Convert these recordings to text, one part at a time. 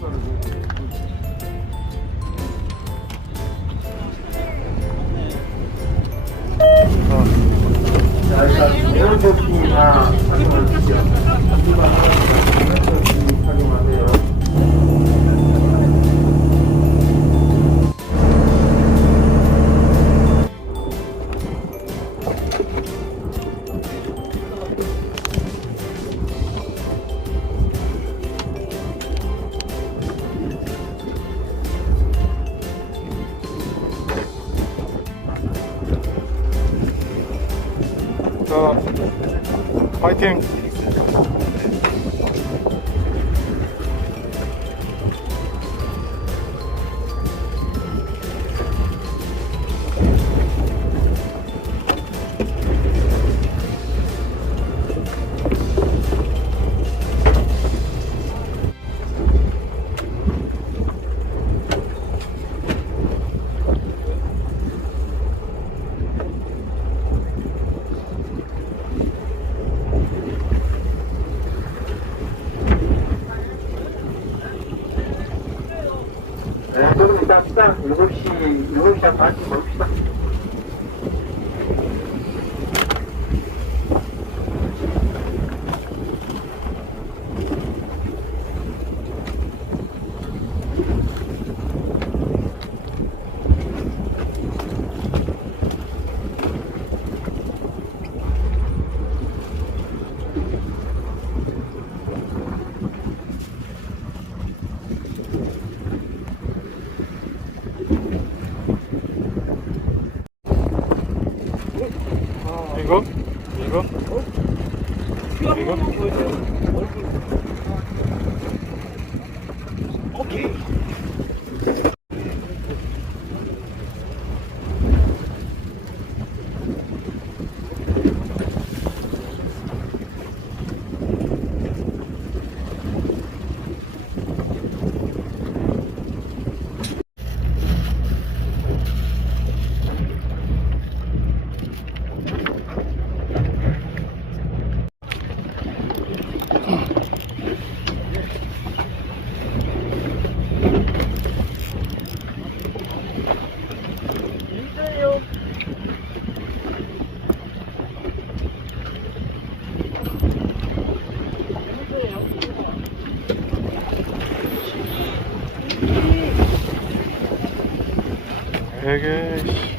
자, 일단 에어조끼나 착용하십시오. 자, 파이팅! 식사 7시, 7시 한 반쯤 먹읍시다. 되게. 씨.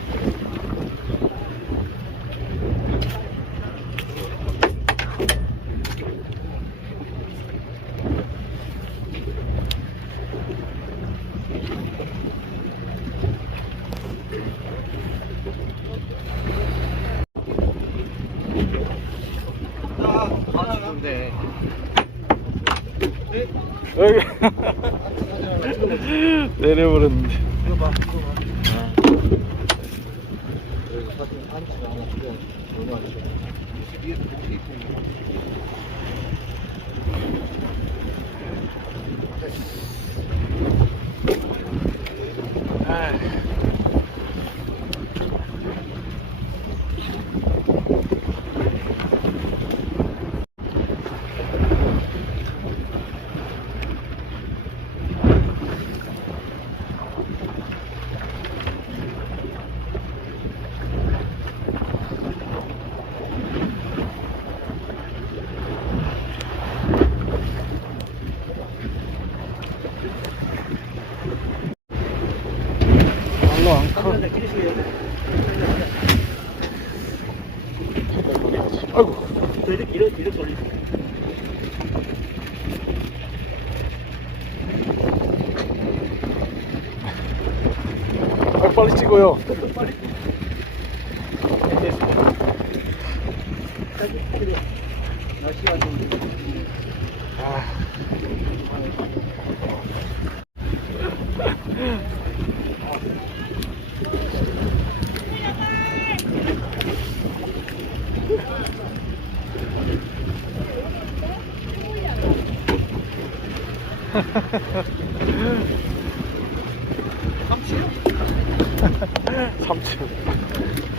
여기. 내려버렸는데 bakayım hangisini anlatıyor? Onu açıyorum. Bir, bir, bir, bir. 별로 안 커. 아이고. 아, 빨리 찍어요. 아. 삼촌.